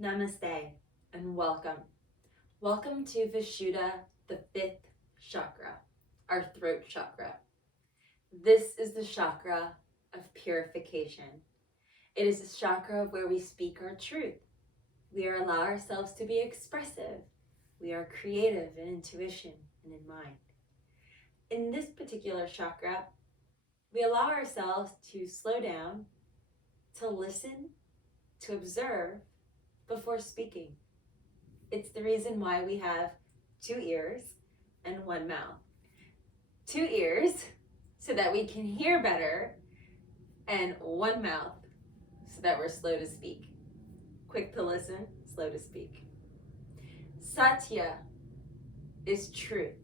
Namaste and welcome. Welcome to Vishuddha, the fifth chakra, our throat chakra. This is the chakra of purification. It is a chakra where we speak our truth. We allow ourselves to be expressive. We are creative in intuition and in mind. In this particular chakra, we allow ourselves to slow down, to listen, to observe before speaking. It's the reason why we have 2 ears and 1 mouth. 2 ears so that we can hear better, and 1 mouth so that we're slow to speak. Quick to listen, slow to speak. Satya is truth.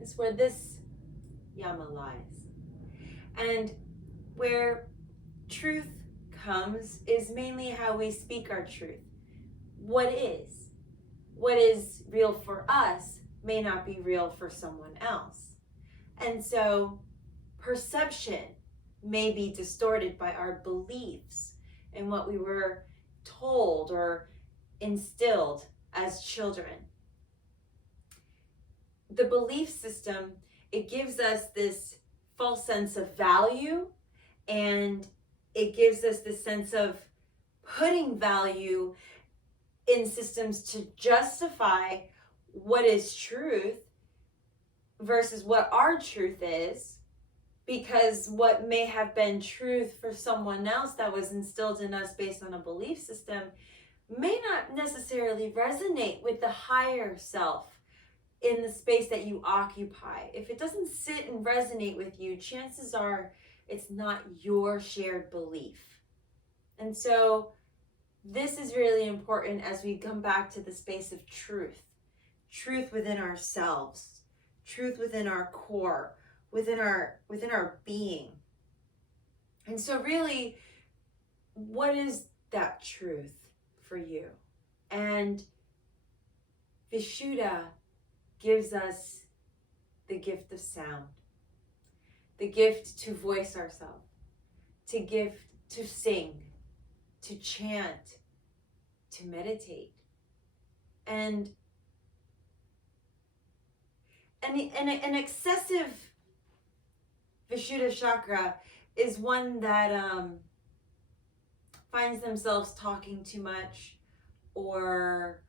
It's where this yama lies. And where truth comes is mainly how we speak our truth. What is real for us may not be real for someone else. And so perception may be distorted by our beliefs and what we were told or instilled as children. The belief system, it gives us this false sense of value, and it gives us the sense of putting value in systems to justify what is truth versus what our truth is, because what may have been truth for someone else that was instilled in us based on a belief system may not necessarily resonate with the higher self in the space that you occupy. If it doesn't sit and resonate with you, chances are it's not your shared belief. And so this is really important as we come back to the space of truth. Truth within ourselves, truth within our core, within our being. And so really, what is that truth for you? And Vishuddha gives us the gift of sound, the gift to voice ourselves, to sing, to chant, to meditate. And an excessive Vishuddha chakra is one that finds themselves talking too much or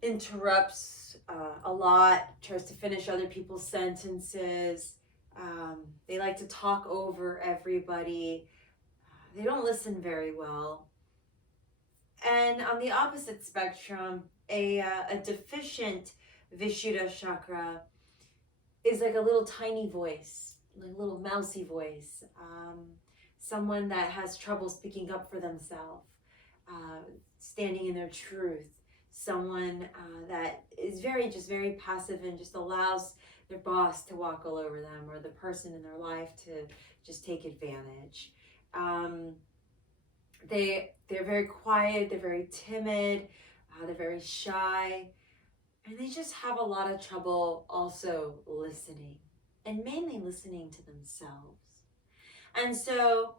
interrupts a lot, tries to finish other people's sentences. They like to talk over everybody. They don't listen very well. And on the opposite spectrum, a deficient Vishuddha chakra is like a little tiny voice, like a little mousy voice. Someone that has trouble speaking up for themselves, standing in their truth. Someone that is very passive and just allows their boss to walk all over them, or the person in their life to just take advantage. They're very quiet, they're very timid, they're very shy, and they just have a lot of trouble also listening, and mainly listening to themselves. And so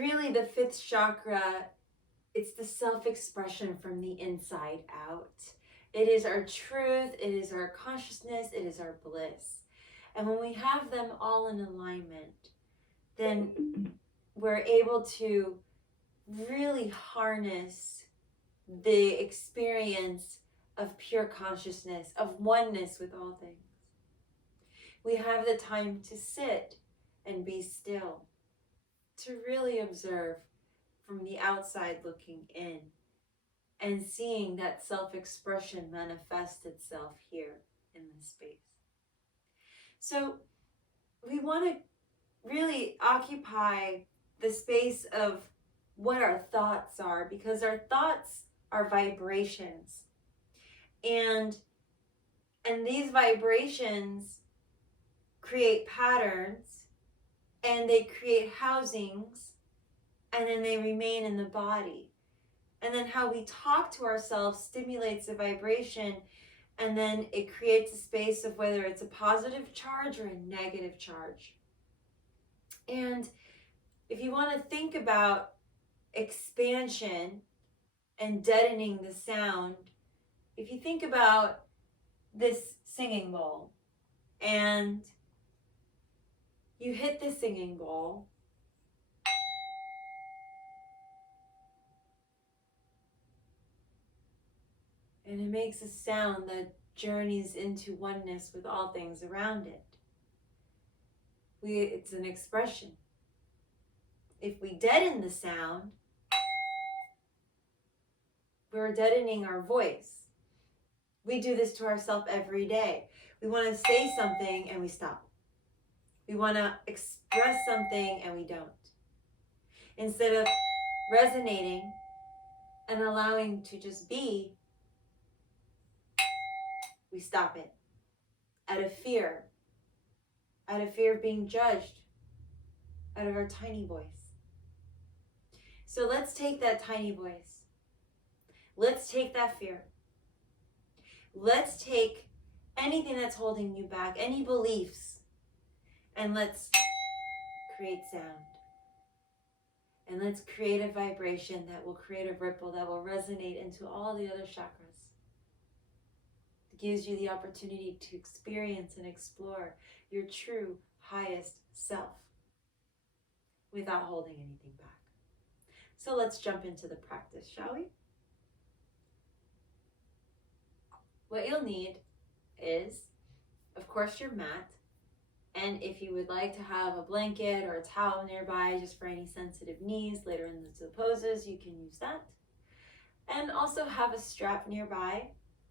really the fifth chakra, it's the self-expression from the inside out. It is our truth, it is our consciousness, it is our bliss. And when we have them all in alignment, then we're able to really harness the experience of pure consciousness, of oneness with all things. We have the time to sit and be still, to really observe from the outside looking in and seeing that self-expression manifest itself here in this space. So we want to really occupy the space of what our thoughts are, because our thoughts are vibrations. And these vibrations create patterns, and they create housings, and then they remain in the body. And then how we talk to ourselves stimulates the vibration, and then it creates a space of whether it's a positive charge or a negative charge. And if you want to think about expansion and deadening the sound. If you think about this singing bowl and you hit the singing bowl, and it makes a sound that journeys into oneness with all things around it. It's an expression. If we deaden the sound, we're deadening our voice. We do this to ourselves every day. We want to say something and we stop. We want to express something and we don't. Instead of resonating and allowing to just be, we stop it out of fear of being judged, out of our tiny voice. So let's take that tiny voice. Let's take that fear. Let's take anything that's holding you back, any beliefs, and let's create sound. And let's create a vibration that will create a ripple that will resonate into all the other chakras. It gives you the opportunity to experience and explore your true highest self without holding anything back. So let's jump into the practice, shall we? What you'll need is, of course, your mat. And if you would like to have a blanket or a towel nearby just for any sensitive knees later in the poses, you can use that. And also have a strap nearby.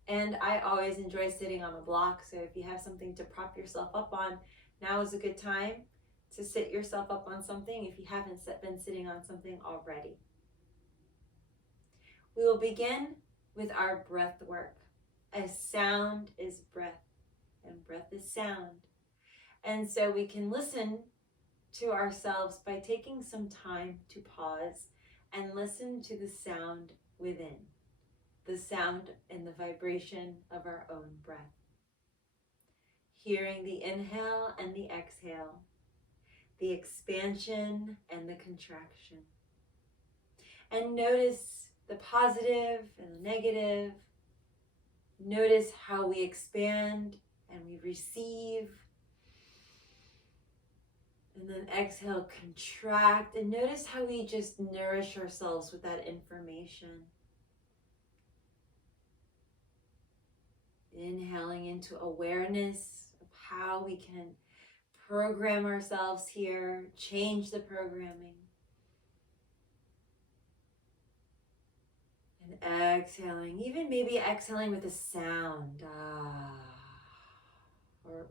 And I always enjoy sitting on a block, so if you have something to prop yourself up on, now is a good time to sit yourself up on something if you haven't been sitting on something already. We will begin with our breath work, as sound is breath and breath is sound. And so we can listen to ourselves by taking some time to pause and listen to the sound within, the sound and the vibration of our own breath. Hearing the inhale and the exhale, the expansion and the contraction. And notice the positive and the negative. Notice how we expand and we receive. And then exhale, contract. And notice how we just nourish ourselves with that information. Inhaling into awareness of how we can program ourselves here, change the programming. And exhaling, even maybe exhaling with a sound. Or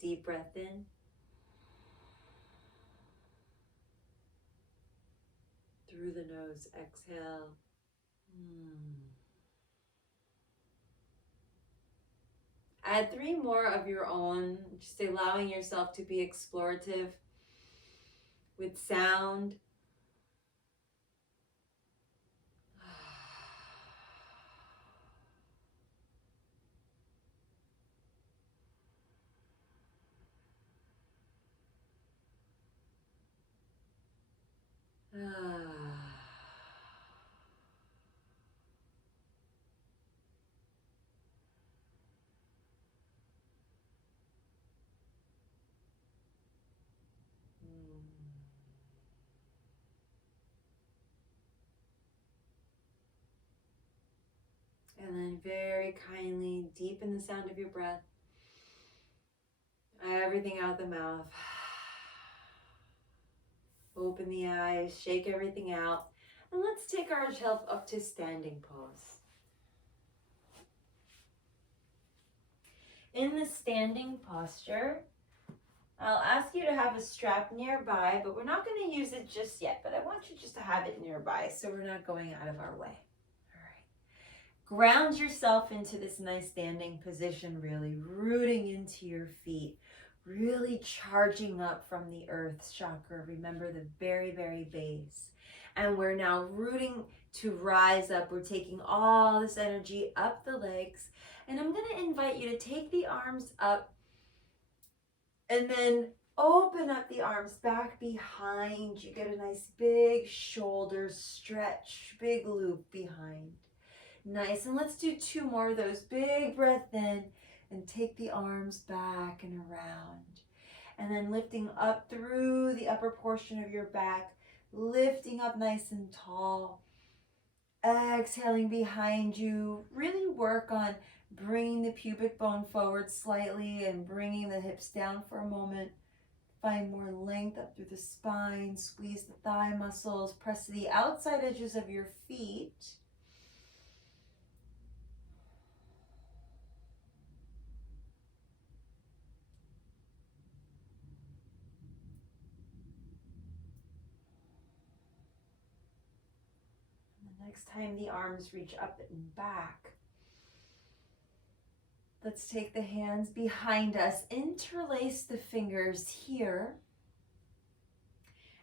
Deep breath in. Through the nose, exhale. Add 3 more of your own, just allowing yourself to be explorative with sound. And then very kindly deepen the sound of your breath. Everything out the mouth. Open the eyes, shake everything out. And let's take ourselves up to standing pose. In the standing posture, I'll ask you to have a strap nearby, but we're not going to use it just yet. But I want you just to have it nearby so we're not going out of our way. Ground yourself into this nice standing position, really rooting into your feet, really charging up from the earth chakra. Remember the very, very base. And we're now rooting to rise up. We're taking all this energy up the legs. And I'm going to invite you to take the arms up and then Open up the arms back behind you. Get a nice big shoulder stretch, big loop behind. Nice, and let's do 2 more of those. Big breath in and take the arms back and around. And then lifting up through the upper portion of your back, lifting up nice and tall. Exhaling behind you. Really work on bringing the pubic bone forward slightly and bringing the hips down for a moment. Find more length up through the spine. Squeeze the thigh muscles. Press to the outside edges of your feet. Next time the arms reach up and back, let's take the hands behind us, interlace the fingers here,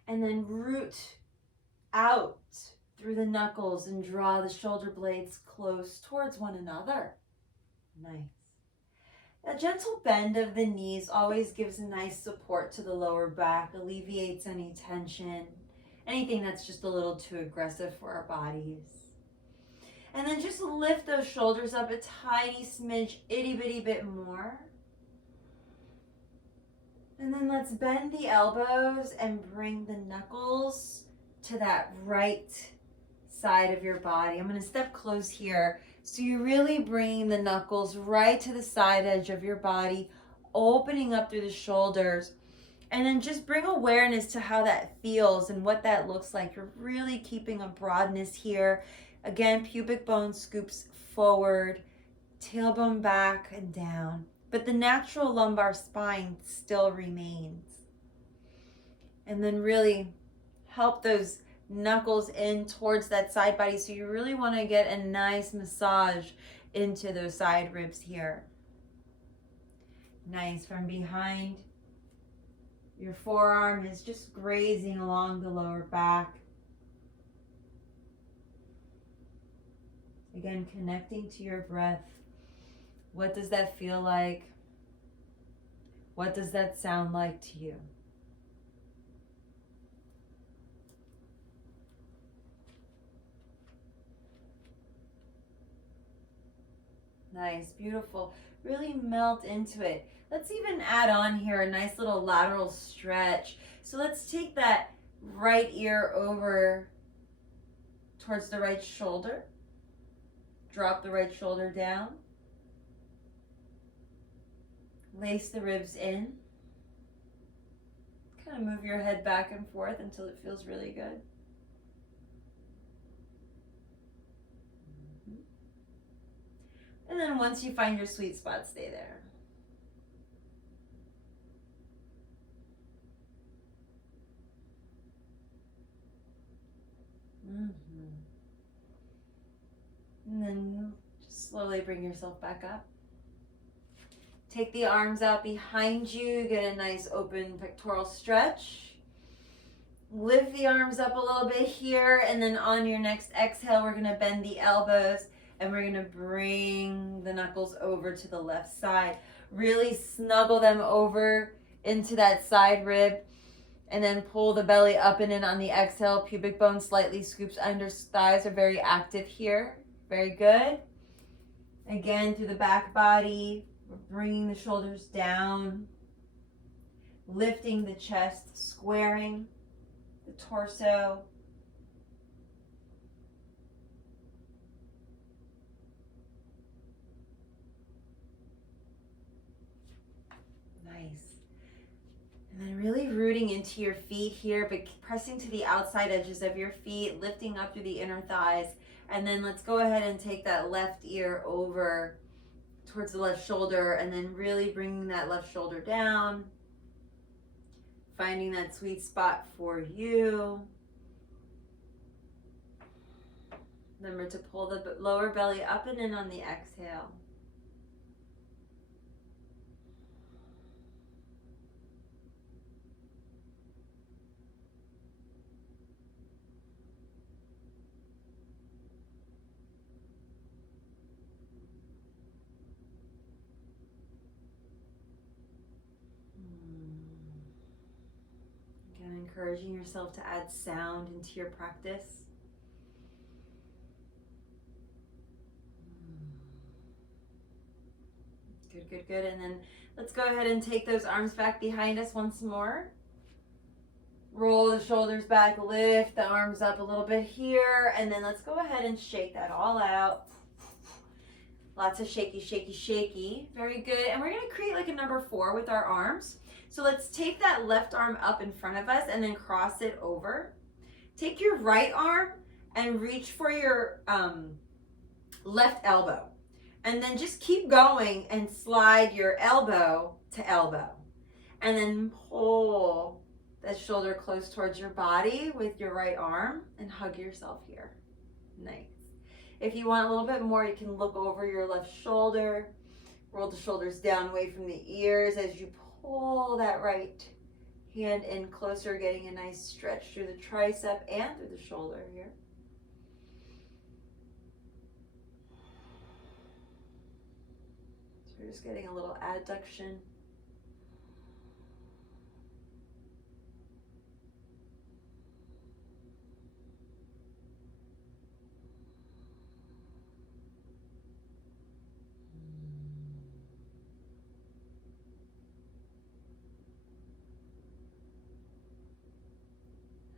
and then root out through the knuckles and draw the shoulder blades close towards one another. Nice. A gentle bend of the knees always gives a nice support to the lower back, alleviates any tension, anything that's just a little too aggressive for our bodies. And then just lift those shoulders up a tiny smidge, itty bitty bit more. And then let's bend the elbows and bring the knuckles to that right side of your body. I'm going to step close here. So you're really bringing the knuckles right to the side edge of your body, opening up through the shoulders. And then just bring awareness to how that feels and what that looks like. You're really keeping a broadness here. Again, pubic bone scoops forward, tailbone back and down. But the natural lumbar spine still remains. And then really help those knuckles in towards that side body. So you really want to get a nice massage into those side ribs here. Nice. From behind, your forearm is just grazing along the lower back. Again, connecting to your breath. What does that feel like? What does that sound like to you? Nice, beautiful. Really melt into it. Let's even add on here a nice little lateral stretch. So let's take that right ear over towards the right shoulder. Drop the right shoulder down. Lace the ribs in. Kind of move your head back and forth until it feels really good. And then once you find your sweet spot, stay there. And then just slowly bring yourself back up. Take the arms out behind you. Get a nice open pectoral stretch. Lift the arms up a little bit here. And then on your next exhale, we're going to bend the elbows. And we're going to bring the knuckles over to the left side. Really snuggle them over into that side rib. And then pull the belly up and in on the exhale. Pubic bone slightly scoops under. Thighs are very active here. Very good. Again, through the back body, we're bringing the shoulders down, lifting the chest, squaring the torso. Nice. And then really rooting into your feet here, but pressing to the outside edges of your feet, lifting up through the inner thighs. And then let's go ahead and take that left ear over towards the left shoulder and then really bringing that left shoulder down. Finding that sweet spot for you. Remember to pull the lower belly up and in on the exhale. encouraging yourself to add sound into your practice. Good, good, good. And then let's go ahead and take those arms back behind us once more. Roll the shoulders back, lift the arms up a little bit here, and then let's go ahead and shake that all out. Lots of shaky, shaky, shaky. Very good. And we're going to create like a number 4 with our arms. So let's take that left arm up in front of us and then cross it over. Take your right arm and reach for your left elbow. And then just keep going and slide your elbow to elbow. And then pull that shoulder close towards your body with your right arm and hug yourself here. Nice. If you want a little bit more, you can look over your left shoulder, roll the shoulders down away from the ears as you pull that right hand in closer, getting a nice stretch through the tricep and through the shoulder here. So we're just getting a little adduction.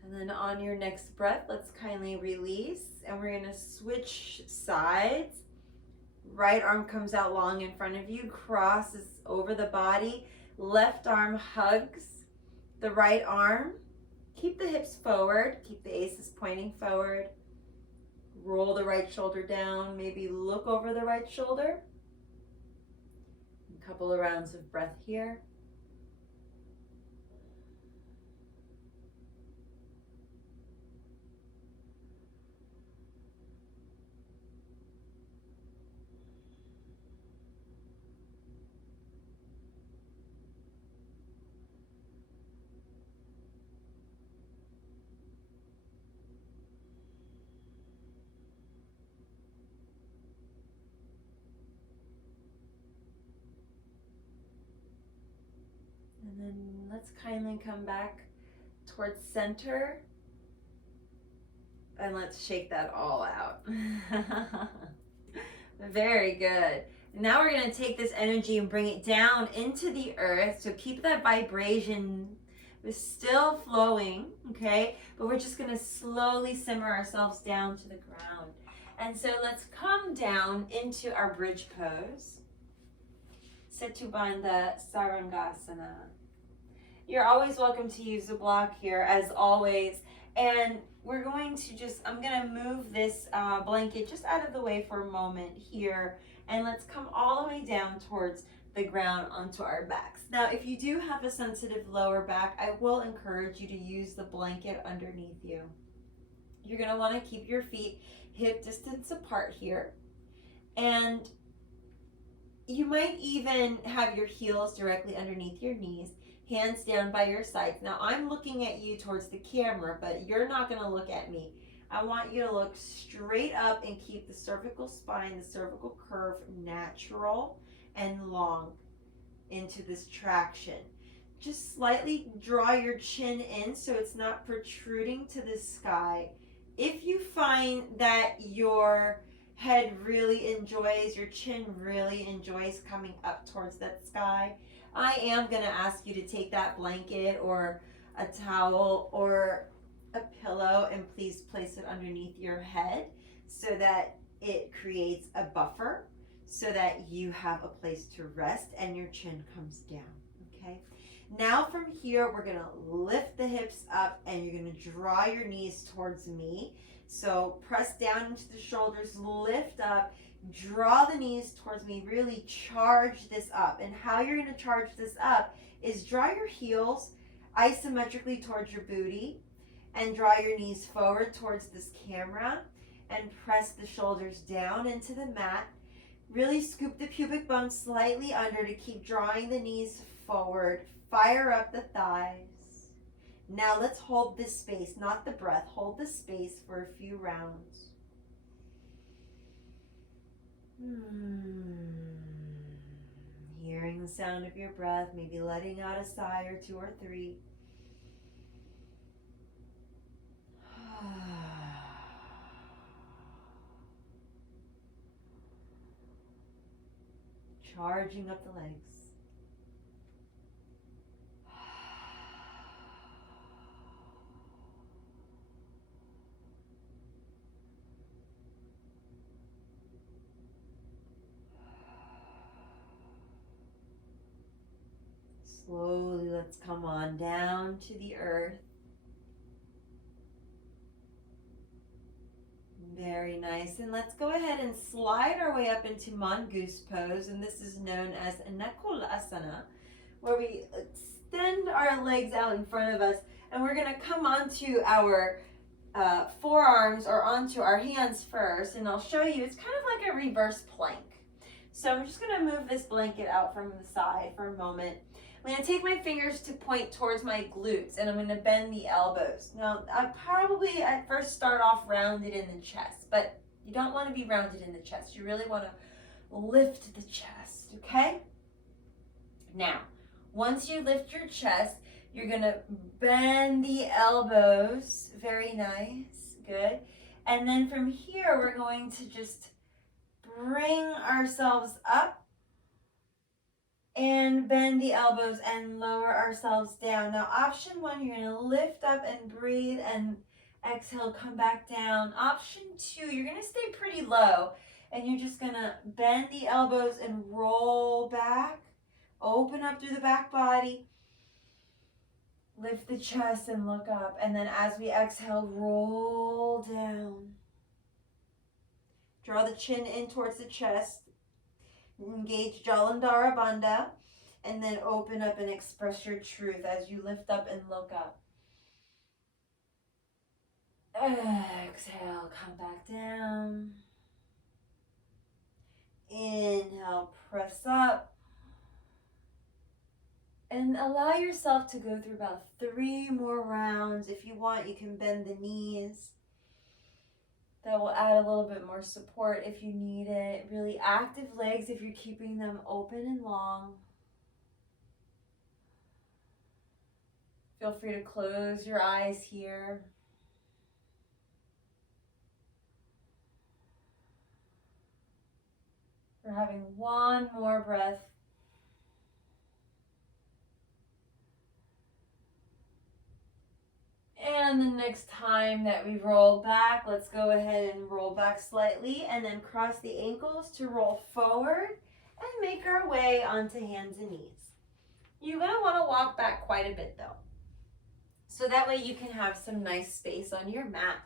And then on your next breath, let's kindly release, and we're going to switch sides. Right arm comes out long in front of you, crosses over the body. Left arm hugs the right arm. Keep the hips forward, keep the aces pointing forward. Roll the right shoulder down, maybe look over the right shoulder. A couple of rounds of breath here. And then let's kindly come back towards center. And let's shake that all out. Very good. Now we're going to take this energy and bring it down into the earth. So keep that vibration still flowing, okay? But we're just going to slowly simmer ourselves down to the ground. And so let's come down into our bridge pose. Setu Bandha Sarangasana. You're always welcome to use the block here, as always. And we're going to I'm going to move this blanket just out of the way for a moment here. And let's come all the way down towards the ground onto our backs. Now, if you do have a sensitive lower back, I will encourage you to use the blanket underneath you. You're going to want to keep your feet hip distance apart here. And you might even have your heels directly underneath your knees, hands down by your sides. Now, I'm looking at you towards the camera, but you're not going to look at me. I want you to look straight up and keep the cervical spine, the cervical curve natural and long into this traction. Just slightly draw your chin in so it's not protruding to the sky. If you find that your head really enjoys, your chin really enjoys coming up towards that sky, I am going to ask you to take that blanket or a towel or a pillow and please place it underneath your head so that it creates a buffer so that you have a place to rest and your chin comes down, okay? Now from here, we're going to lift the hips up and you're going to draw your knees towards me. So press down into the shoulders, lift up, draw the knees towards me, really charge this up. And how you're going to charge this up is draw your heels isometrically towards your booty and draw your knees forward towards this camera and press the shoulders down into the mat. Really scoop the pubic bone slightly under to keep drawing the knees forward. Fire up the thighs. Now let's hold this space, not the breath. Hold the space for a few rounds. Hearing the sound of your breath, maybe letting out a sigh or two or three. charging up the legs. Slowly, let's come on down to the earth. Very nice. And let's go ahead and slide our way up into mongoose pose. And this is known as Nakulasana, where we extend our legs out in front of us. And we're going to come onto our forearms or onto our hands first. And I'll show you, it's kind of like a reverse plank. So I'm just going to move this blanket out from the side for a moment. I'm going to take my fingers to point towards my glutes, and I'm going to bend the elbows. Now, I probably at first start off rounded in the chest, but you don't want to be rounded in the chest. You really want to lift the chest, okay? Now, once you lift your chest, you're going to bend the elbows. Very nice. Good. And then from here, we're going to just bring ourselves up and bend the elbows and lower ourselves down. Now, option one, you're going to lift up and breathe and exhale, come back down. Option two, you're going to stay pretty low and you're just going to bend the elbows and roll back, open up through the back body, lift the chest and look up. And then as we exhale, roll down. Draw the chin in towards the chest. Engage Jalandhara Bandha, and then open up and express your truth as you lift up and look up. Exhale, come back down. Inhale, press up. And allow yourself to go through about 3 more rounds. If you want, you can bend the knees. That will add a little bit more support if you need it. Really active legs if you're keeping them open and long. Feel free to close your eyes here. We're having one more breath. And the next time that we roll back, let's go ahead and roll back slightly and then cross the ankles to roll forward and make our way onto hands and knees. You're going to want to walk back quite a bit though. So that way you can have some nice space on your mat.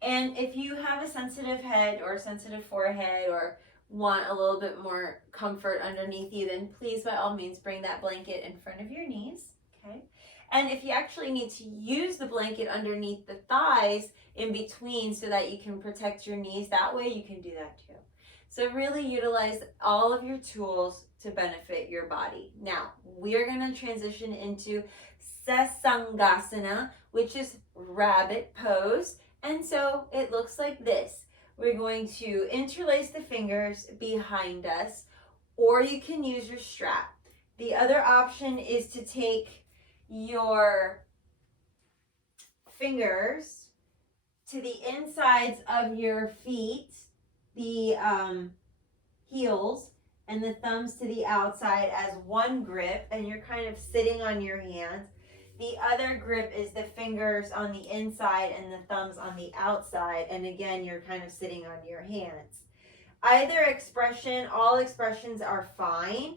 And if you have a sensitive head or sensitive forehead or want a little bit more comfort underneath you, then please by all means bring that blanket in front of your knees, okay? And if you actually need to use the blanket underneath the thighs in between so that you can protect your knees, that way you can do that too. So really utilize all of your tools to benefit your body. Now, we are going to transition into Sasangasana, which is rabbit pose. And so it looks like this. We're going to interlace the fingers behind us, or you can use your strap. The other option is to take your fingers to the insides of your feet, the heels, and the thumbs to the outside as one grip, and you're kind of sitting on your hands. The other grip is the fingers on the inside and the thumbs on the outside, and again, you're kind of sitting on your hands. Either expression, all expressions are fine.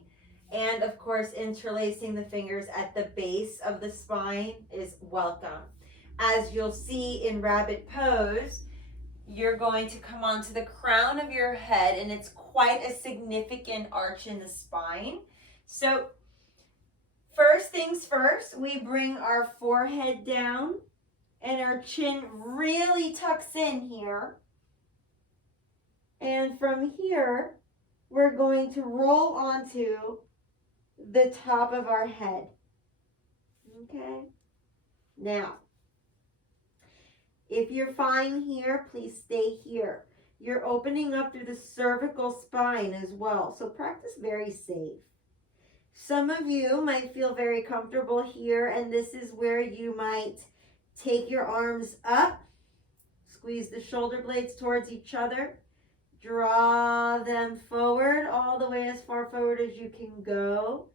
And of course, interlacing the fingers at the base of the spine is welcome. As you'll see in rabbit pose, you're going to come onto the crown of your head, and it's quite a significant arch in the spine. So first things first, we bring our forehead down and our chin really tucks in here. And from here, we're going to roll onto the top of our head. Okay? Now, if you're fine here, please stay here. You're opening up through the cervical spine as well, so practice very safe. Some of you might feel very comfortable here, and this is where you might take your arms up, squeeze the shoulder blades towards each other, Draw them forward, all the way as far forward as you can go.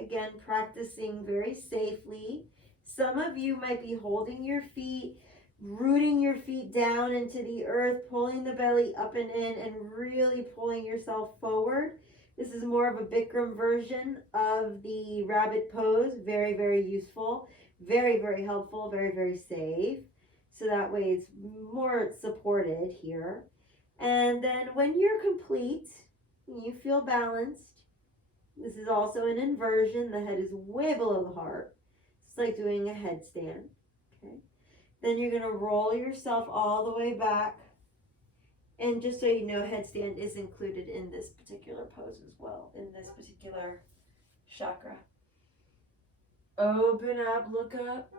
Again, practicing very safely. Some of you might be holding your feet, rooting your feet down into the earth, pulling the belly up and in, and really pulling yourself forward. This is more of a Bikram version of the rabbit pose. Very, very useful. Very, very helpful. Very, very safe. So that way it's more supported here. And then when you're complete, you feel balanced. This is also an inversion. The head is way below the heart. It's like doing a headstand. Okay. Then you're going to roll yourself all the way back. And just so you know, headstand is included in this particular pose as well, in this particular chakra. Open up, look up.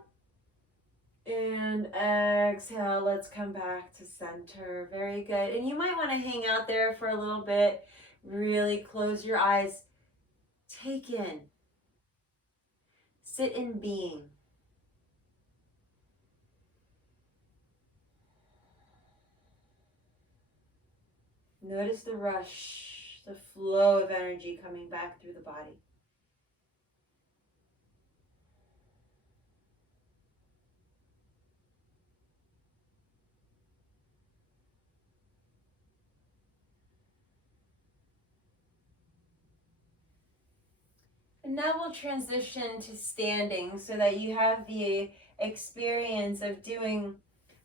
And exhale, let's come back to center. Very good. And you might want to hang out there for a little bit. Really close your eyes. Take in. Sit in being. Notice the rush, the flow of energy coming back through the body. And now we'll transition to standing so that you have the experience of doing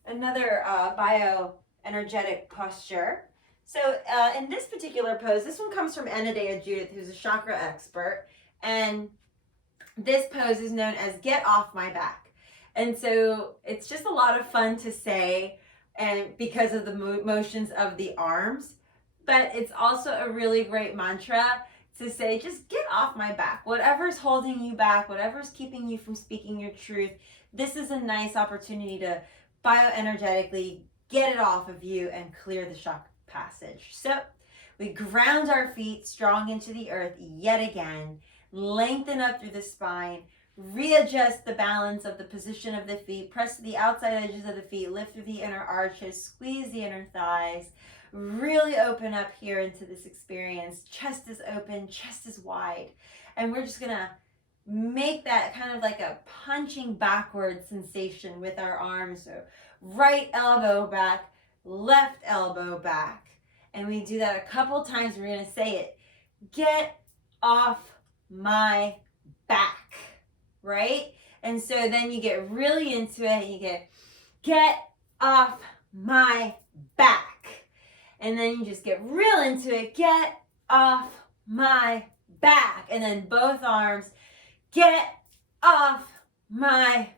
another bioenergetic posture. So in this particular pose, this one comes from Enadea Judith, who's a chakra expert. And this pose is known as get off my back. And so it's just a lot of fun to say, and because of the motions of the arms, but it's also a really great mantra to say, just get off my back. Whatever's holding you back, whatever's keeping you from speaking your truth, this is a nice opportunity to bioenergetically get it off of you and clear the chakra passage. So we ground our feet strong into the earth yet again, lengthen up through the spine, readjust the balance of the position of the feet, press to the outside edges of the feet, lift through the inner arches, squeeze the inner thighs, really open up here into this experience. Chest is open, chest is wide. And we're just gonna make that kind of like a punching backward sensation with our arms. So right elbow back, left elbow back. And we do that a couple times. We're gonna say it. Get off my back, right? And so then you get really into it and you get off my back. And then you just get real into it. Get off my back. And then both arms, get off my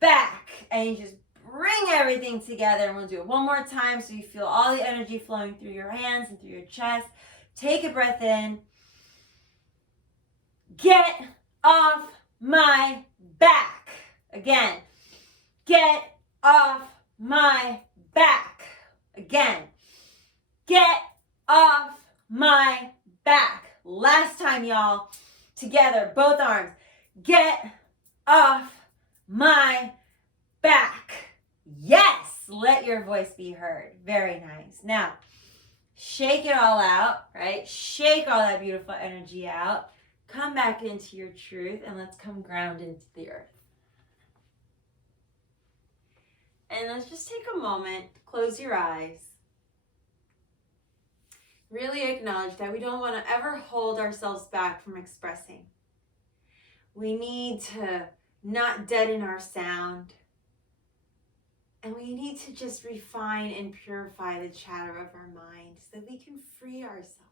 back. And you just bring everything together. And we'll do it one more time so you feel all the energy flowing through your hands and through your chest. Take a breath in. Get off my back. Again. Get off my back. Again. Get off my back. Last time, y'all. Together, both arms. Get off my back. Yes, let your voice be heard. Very nice. Now, shake it all out, right? Shake all that beautiful energy out. Come back into your truth and let's come ground into the earth. And let's just take a moment, close your eyes. Really acknowledge that we don't want to ever hold ourselves back from expressing. We need to not deaden our sound. And we need to just refine and purify the chatter of our mind so that we can free ourselves.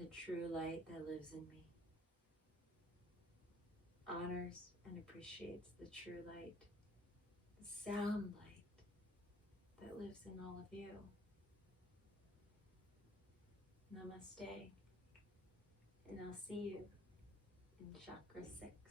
the true light that lives in me. Honors and appreciates the true light, the sound light that lives in all of you. Namaste. And I'll see you in Chakra 6.